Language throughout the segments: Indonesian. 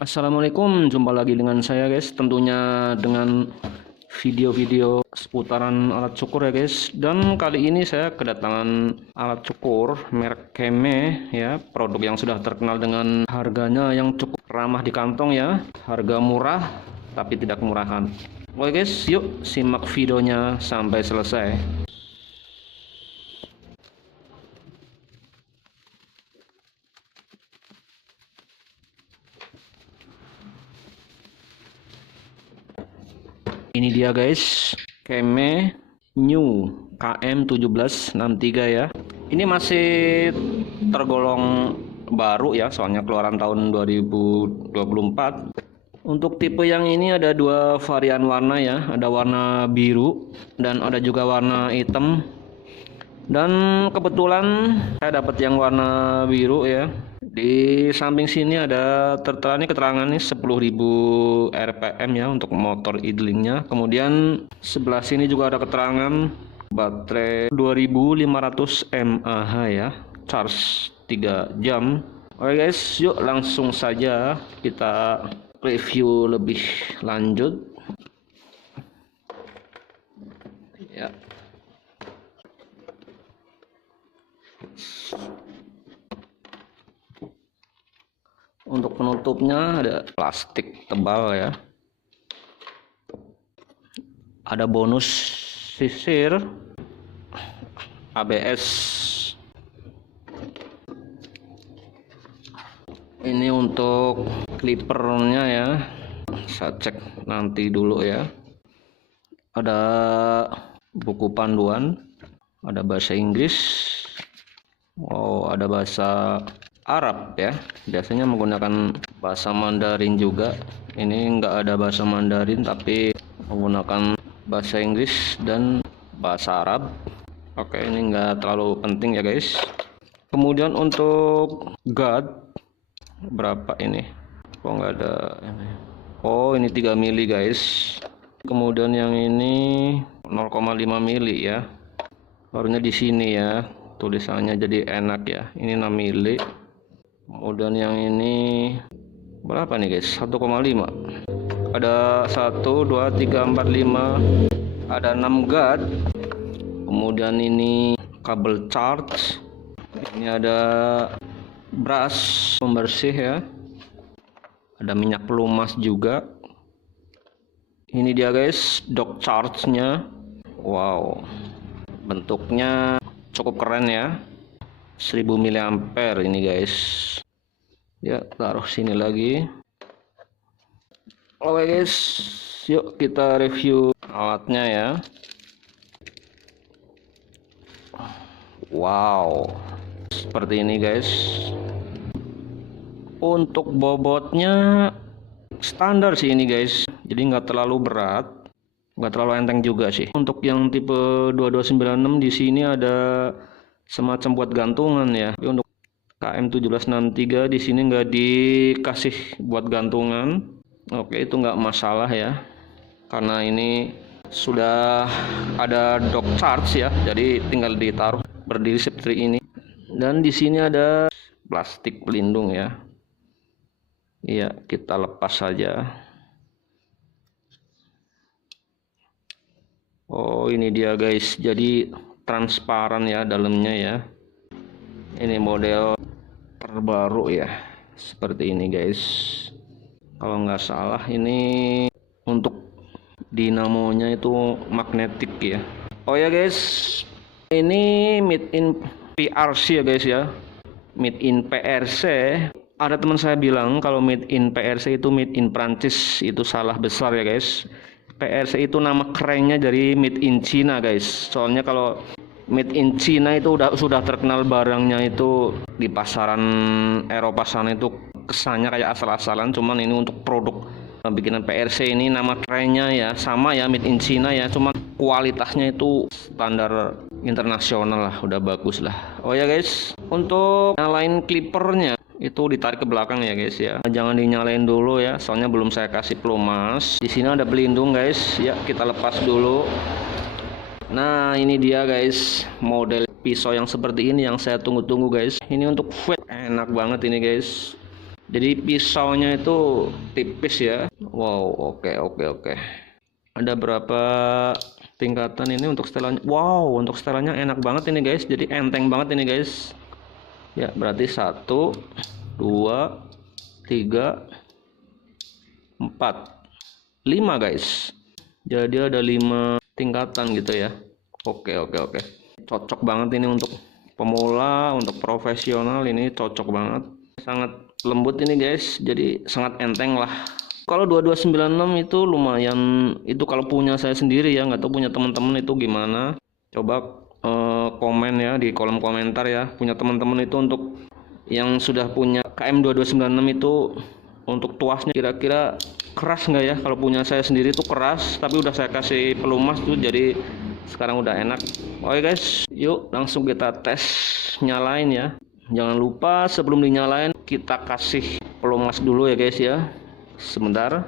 Assalamualaikum, jumpa lagi dengan saya guys, tentunya dengan video-video seputaran alat cukur ya guys. Dan kali ini saya kedatangan alat cukur merek Keme ya, produk yang sudah terkenal dengan harganya yang cukup ramah di kantong ya, harga murah tapi tidak kemurahan. Oke guys, yuk simak videonya sampai selesai. Ini dia guys, Keme New KM1763 ya. Ini masih tergolong baru ya, soalnya keluaran tahun 2024. Untuk tipe yang ini ada dua varian warna ya, ada warna biru dan ada juga warna hitam. Dan kebetulan saya dapat yang warna biru ya. Di samping sini ada tertera nih keterangan nih 10.000 RPM ya untuk motor idlingnya. Kemudian sebelah sini juga ada keterangan baterai 2500 mAh ya, charge 3 jam. Oke guys, yuk langsung saja kita review lebih lanjut ya. Untuk penutupnya ada plastik tebal ya. Ada bonus sisir ABS. Ini untuk clippernya ya. Saya cek nanti dulu ya. Ada buku panduan, ada bahasa Inggris. Oh, ada bahasa Arab ya, biasanya menggunakan bahasa Mandarin juga. Ini enggak ada bahasa Mandarin tapi menggunakan bahasa Inggris dan bahasa Arab. Oke, ini enggak terlalu penting ya guys. Kemudian untuk guard berapa ini? Kok enggak ada ini? Oh, ini 3 mili guys. Kemudian yang ini 0,5 mili ya. Barunya di sini ya tulisannya, jadi enak ya. Ini 6 mili. Kemudian yang ini berapa nih guys? 1,5. Ada 1 2 3 4 5, ada 6 guard. Kemudian ini kabel charge. Ini ada brush pembersih ya. Ada minyak pelumas juga. Ini dia guys, dock charge nya. Wow, bentuknya cukup keren ya, 1000 mAh ini guys ya. Taruh sini lagi. Oke guys, yuk kita review alatnya ya. Wow, seperti ini guys. Untuk bobotnya standar sih ini guys, jadi nggak terlalu berat, nggak terlalu enteng juga sih. Untuk yang tipe 2296 di sini ada semacam buat gantungan ya. Tapi untuk KM1763 di sini nggak dikasih buat gantungan. Oke, itu nggak masalah ya, karena ini sudah ada dock charge ya, jadi tinggal ditaruh berdiri seperti ini. Dan di sini ada plastik pelindung ya. Iya, kita lepas saja. Oh, ini dia guys, jadi transparan ya dalamnya ya. Ini model terbaru ya, seperti ini guys. Kalau nggak salah ini untuk dinamonya itu magnetik ya. Oh ya guys, ini made in PRC ya guys ya, made in PRC. Ada teman saya bilang kalau made in PRC itu made in Prancis, itu salah besar ya guys. PRC itu nama kerennya dari made in China guys. Soalnya kalau made in China itu sudah terkenal barangnya itu di pasaran Eropa sana itu kesannya kayak asal-asalan. Cuman ini untuk produk bikinan PRC ini nama kerennya ya sama ya, made in China ya. Cuman kualitasnya itu standar internasional lah, udah bagus lah. Oh ya guys, untuk nyalain clippernya itu ditarik ke belakang ya guys ya. Jangan dinyalain dulu ya, soalnya belum saya kasih pelumas. Di sini ada pelindung guys. Ya, kita lepas dulu. Nah, ini dia guys, model pisau yang seperti ini yang saya tunggu-tunggu guys. Ini untuk flat, enak banget ini guys. Jadi pisaunya itu tipis ya. Wow, oke. Ada berapa tingkatan ini untuk setelannya? Wow, untuk setelannya enak banget ini guys. Jadi enteng banget ini guys. Ya, berarti 1, 2, 3, 4, 5 guys. Jadi ada 5 tingkatan gitu ya. Oke. Cocok banget ini untuk pemula, untuk profesional, ini cocok banget. Sangat lembut ini guys, jadi sangat enteng lah. Kalau 2296 itu lumayan, itu kalau punya saya sendiri ya, nggak tahu punya teman-teman itu gimana. Coba komen ya di kolom komentar ya, punya teman-teman itu untuk yang sudah punya KM 2296 itu, untuk tuasnya kira-kira keras nggak ya? Kalau punya saya sendiri itu keras, tapi udah saya kasih pelumas tuh, jadi sekarang udah enak. Oke guys, yuk langsung kita tes nyalain ya. Jangan lupa sebelum dinyalain kita kasih pelumas dulu ya guys ya. Sebentar.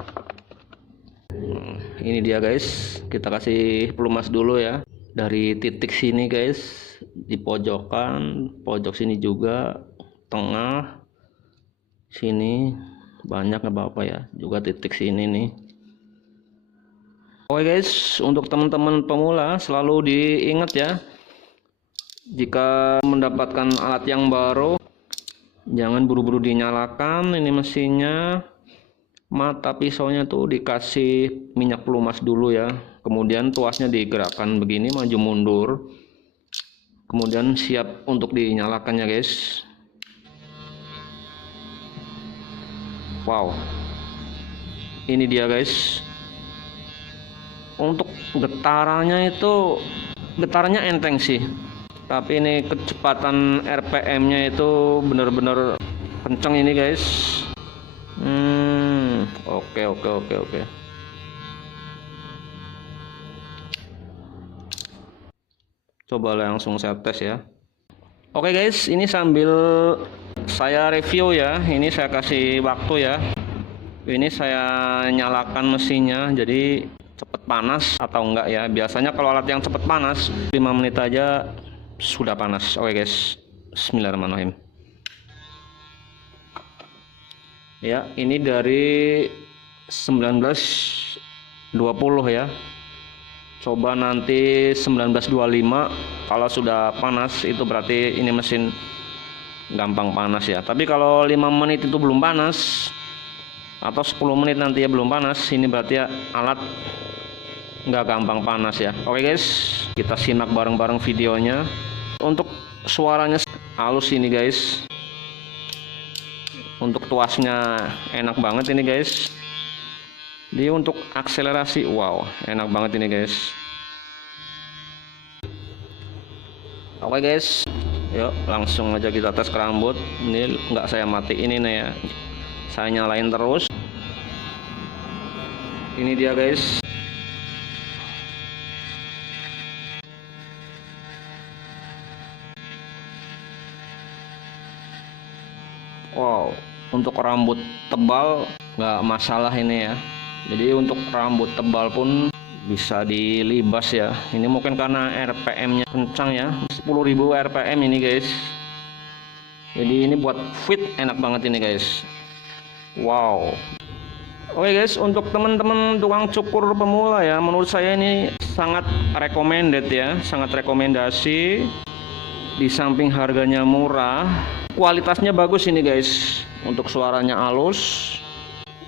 Ini dia guys, kita kasih pelumas dulu ya. Dari titik sini guys, di pojokan, pojok sini juga, tengah, sini banyak nggak apa-apa ya, juga titik sini nih. Oke guys, untuk teman-teman pemula selalu diingat ya, jika mendapatkan alat yang baru jangan buru-buru dinyalakan ini mesinnya. Mata pisaunya tuh dikasih minyak pelumas dulu ya, kemudian tuasnya digerakkan begini maju mundur, kemudian siap untuk dinyalakannya guys. Wow, ini dia guys. Untuk getarannya itu, getarannya enteng sih, tapi ini kecepatan RPM-nya itu bener-bener kenceng ini guys. Oke. Coba langsung saya tes ya. Oke guys, ini sambil saya review ya, ini saya kasih waktu ya. Ini saya nyalakan mesinnya, jadi cepet panas atau enggak ya. Biasanya kalau alat yang cepet panas 5 menit aja sudah panas. Oke guys, bismillahirrahmanirrahim. Ya, ini dari 1920 ya. Coba nanti 1925, kalau sudah panas itu berarti ini mesin gampang panas ya. Tapi kalau 5 menit itu belum panas, atau 10 menit nanti ya belum panas, ini berarti ya alat nggak gampang panas ya. Oke guys, kita simak bareng-bareng videonya. Untuk suaranya halus ini guys, untuk tuasnya enak banget ini guys. Jadi untuk akselerasi, wow, enak banget ini guys. Oke guys, yuk langsung aja kita tes kerambut. Ini nggak saya matiin ini ya, saya nyalain terus. Ini dia guys. Wow, untuk rambut tebal nggak masalah ini ya. Jadi untuk rambut tebal pun bisa dilibas ya. Ini mungkin karena RPM-nya kencang ya, 10.000 RPM ini guys. Jadi ini buat fit enak banget ini guys. Wow. Oke guys, untuk teman-teman tukang cukur pemula ya, menurut saya ini sangat recommended ya, sangat rekomendasi. Di samping harganya murah, kualitasnya bagus ini guys. Untuk suaranya halus,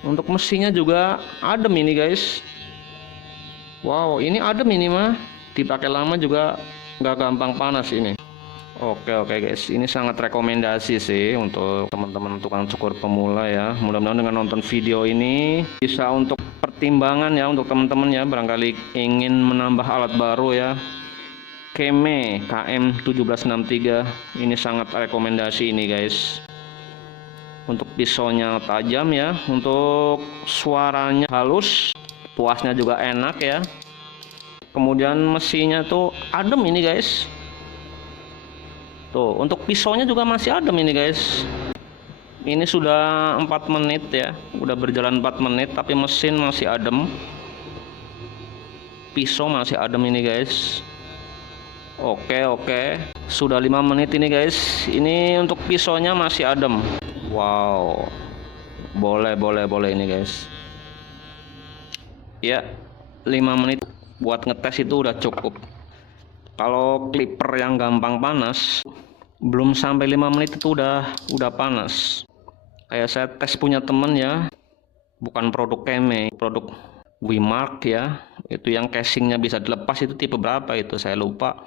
untuk mesinnya juga adem ini guys. Wow, ini adem ini mah, dipakai lama juga nggak gampang panas ini. Oke guys, ini sangat rekomendasi sih untuk teman-teman tukang cukur pemula ya. Mudah-mudahan dengan nonton video ini bisa untuk pertimbangan ya untuk teman-teman ya, barangkali ingin menambah alat baru ya. Keme KM 1763 ini sangat rekomendasi ini guys. Untuk pisaunya tajam ya, untuk suaranya halus, tuasnya juga enak ya. Kemudian mesinnya tuh adem ini guys. Tuh, untuk pisaunya juga masih adem ini guys. Ini sudah 4 menit ya, udah berjalan 4 menit tapi mesin masih adem. Pisau masih adem ini guys. Oke. Sudah 5 menit ini guys. Ini untuk pisaunya masih adem. Wow. Boleh ini guys. Ya, 5 menit buat ngetes itu udah cukup. Kalau clipper yang gampang panas, belum sampai 5 menit itu udah panas. Kayak saya tes punya temen ya, bukan produk Keme, produk Wimark ya. Itu yang casingnya bisa dilepas, itu tipe berapa itu saya lupa.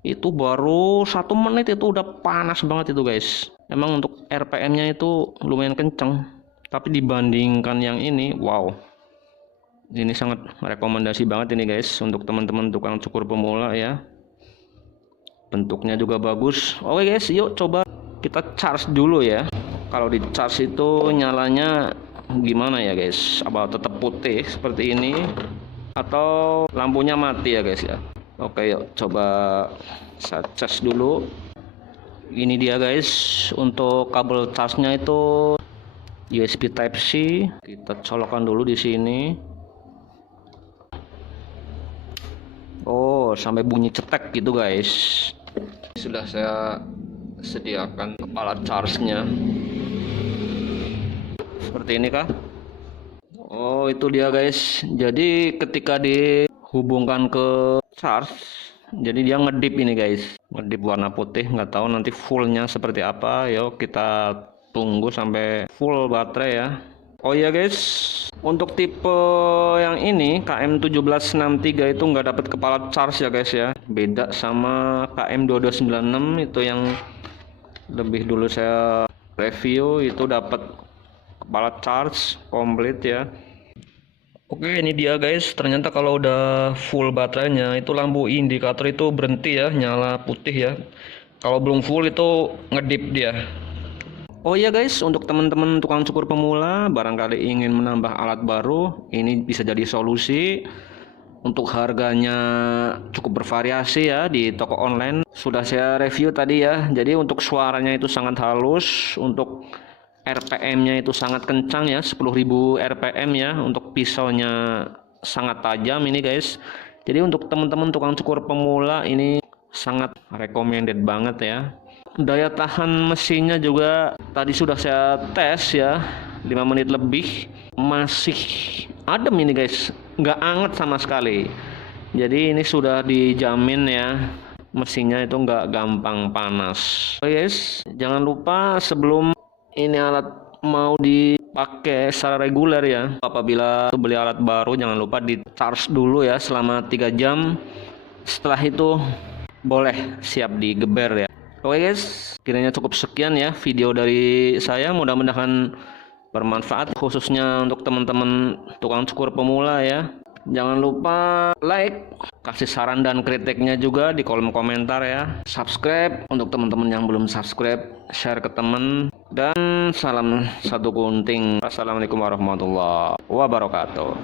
Itu baru 1 menit itu udah panas banget itu guys. Emang untuk RPM-nya itu lumayan kenceng, tapi dibandingkan yang ini, wow, ini sangat rekomendasi banget ini guys untuk teman-teman tukang cukur pemula ya. Bentuknya juga bagus. Oke guys, yuk coba kita charge dulu ya. Kalau di charge itu nyalanya gimana ya guys? Apa tetap putih seperti ini atau lampunya mati ya guys ya? Oke, yuk coba saya cas dulu. Ini dia guys, untuk kabel charge-nya itu USB Type C. Kita colokkan dulu di sini. Oh, sampai bunyi cetek gitu guys. Sudah saya sediakan kepala charge-nya. Seperti ini kah? Oh, itu dia guys. Jadi ketika dihubungkan ke charge, jadi dia ngedip ini guys, ngedip warna putih. Nggak tahu nanti fullnya seperti apa. Yuk kita tunggu sampai full baterai ya. Oh iya guys, untuk tipe yang ini KM1763 itu nggak dapat kepala charge ya guys ya. Beda sama KM2296 itu yang lebih dulu saya review, itu dapat kepala charge komplit ya. Oke, ini dia guys, ternyata kalau udah full baterainya itu lampu indikator itu berhenti ya, nyala putih ya. Kalau belum full itu ngedip dia. Oh iya guys, untuk teman-teman tukang cukur pemula barangkali ingin menambah alat baru, ini bisa jadi solusi. Untuk harganya cukup bervariasi ya di toko online. Sudah saya review tadi ya. Jadi untuk suaranya itu sangat halus, untuk RPM-nya itu sangat kencang ya, 10.000 RPM ya. Untuk pisaunya sangat tajam ini guys. Jadi untuk teman-teman tukang cukur pemula ini sangat recommended banget ya. Daya tahan mesinnya juga tadi sudah saya tes ya, 5 menit lebih masih adem ini guys, nggak anget sama sekali. Jadi ini sudah dijamin ya, mesinnya itu nggak gampang panas. Oke guys, jangan lupa sebelum ini alat mau dipakai secara reguler ya, apabila beli alat baru jangan lupa di charge dulu ya selama 3 jam. Setelah itu boleh siap digeber ya. Oke guys, kiranya cukup sekian ya video dari saya, mudah-mudahan bermanfaat khususnya untuk teman-teman tukang cukur pemula ya. Jangan lupa like, kasih saran dan kritiknya juga di kolom komentar ya. Subscribe untuk teman-teman yang belum subscribe, share ke teman, dan salam satu gunting. Assalamualaikum warahmatullahi wabarakatuh.